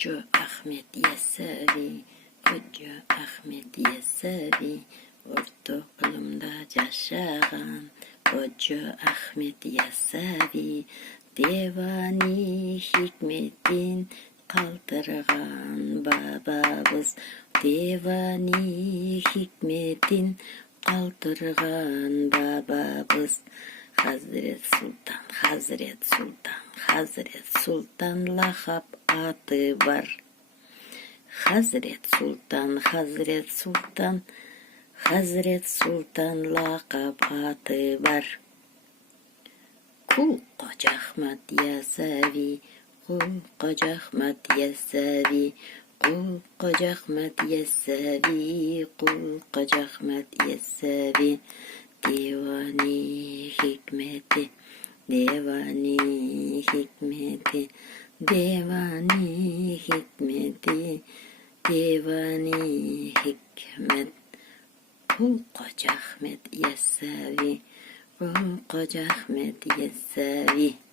Koca Ahmet Yesevi, Koca Ahmet Yesevi, ortaokulumda yaşagan Koca Ahmet Yesevi, devani hikmetin kaldırgan babamız, devani hikmetin kaldırgan babamız. Hazret Sultan, Hazret Sultan, Hazret Sultan lakap adı var. Hazret Sultan, Hazret Sultan, Hazret Sultan lakap adı var. Kul Koca Ahmet Yesevi, Kul Koca Ahmet Yesevi, Kul Koca Ahmet Yesevi, Kul Koca Ahmet Yesevi, Divani hikmeti, divani hikmeti, divani hikmeti, divani hikmet. Kul Koca Ahmet Yesevi, Kul Koca Ahmet Yesevi.